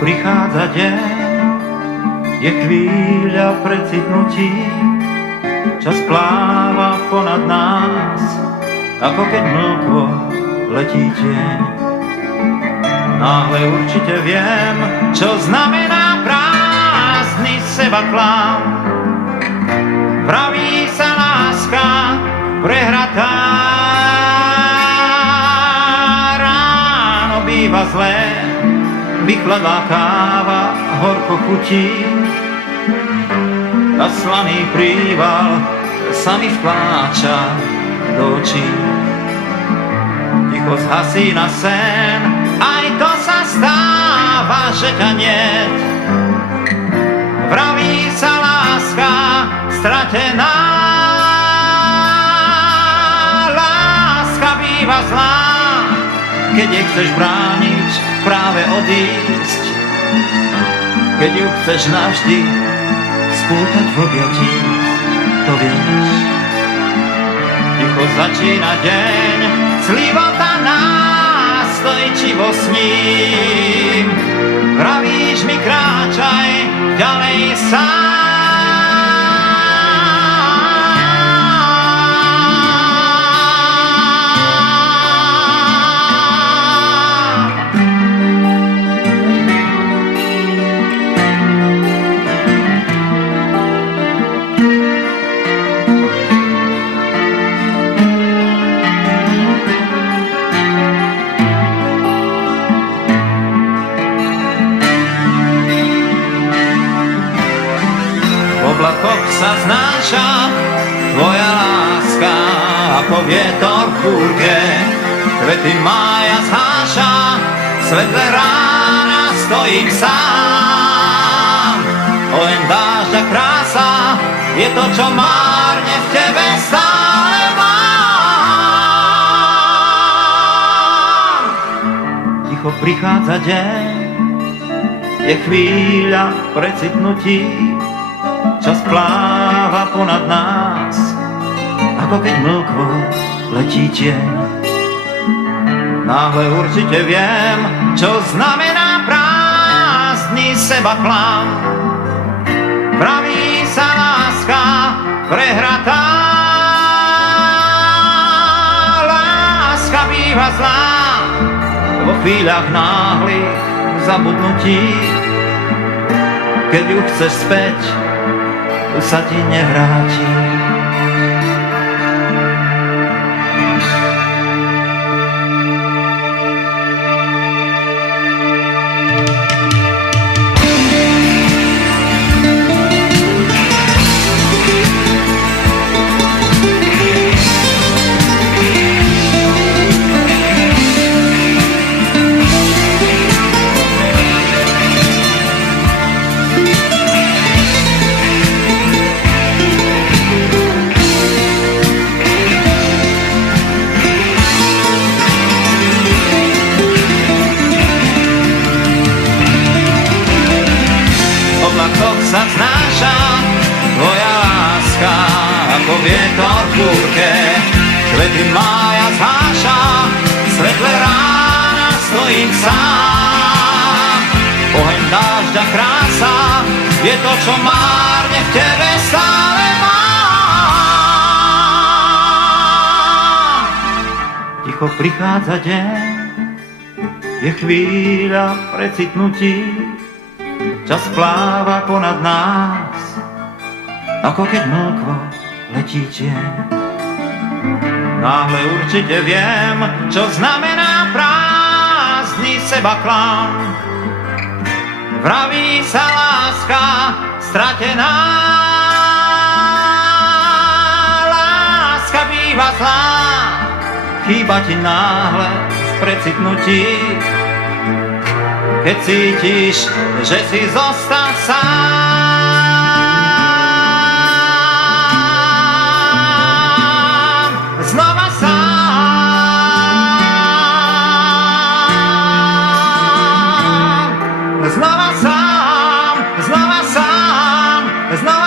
prichádza deň, je chvíľa precitnutí, čas pláva ponad nás, ako keď mlkvo letí tieň. Náhle určite viem, čo znamená prázdny sebaklam. Vraví sa láska prehratá, ráno býva zlé, vychladlá káva horko chutí a slaný príval sa mi vpláča do očí. Ticho zhasí na sen, aj to sa stáva, že ťa niet. Vraví sa láska stratená, láska býva zlá, keď jej chceš brániť, práve odísť, keď ju chceš navždy spútať v objatí, to vieš. Ticho začína deň, slivota nástojčivo sním. Vravíš mi, kráčaj ďalej sám. V oblakoch sa znáša tvoja láska, ako vietor v búrke. Kvety mája zháša, v svetle rána stojím sám. Oheň dážďa krása je to, čo márne v tebe stále mám. Ticho prichádza deň, je chvíľa precitnutí, čas pláva ponad nás, ako keď mlkvo letí tieň. Náhle určite viem, čo znamená prázdny sebaklam. Vraví sa láska prehratá, láska býva zlá, vo chvíľach náhlych zabudnutí, keď ju chceš späť, sa ti nevráti. Sa znáša tvoja láska, ako vietor v búrke. Kvety mája zháša, v svetle rána stojím sám. Oheň dážďa krása je to, čo márne v tebe stále mám. Ticho prichádza deň, je chvíľa precitnutí, čas pláva ponad nás, ako keď mlkvo letí tieň. Náhle určite viem, čo znamená prázdny sebaklam. Vraví sa láska stratená, láska býva zlá, chýba ti náhle v precitnutí, keď cítiš, že si zostal sám. Znova sám, znova sám, znova sám, znova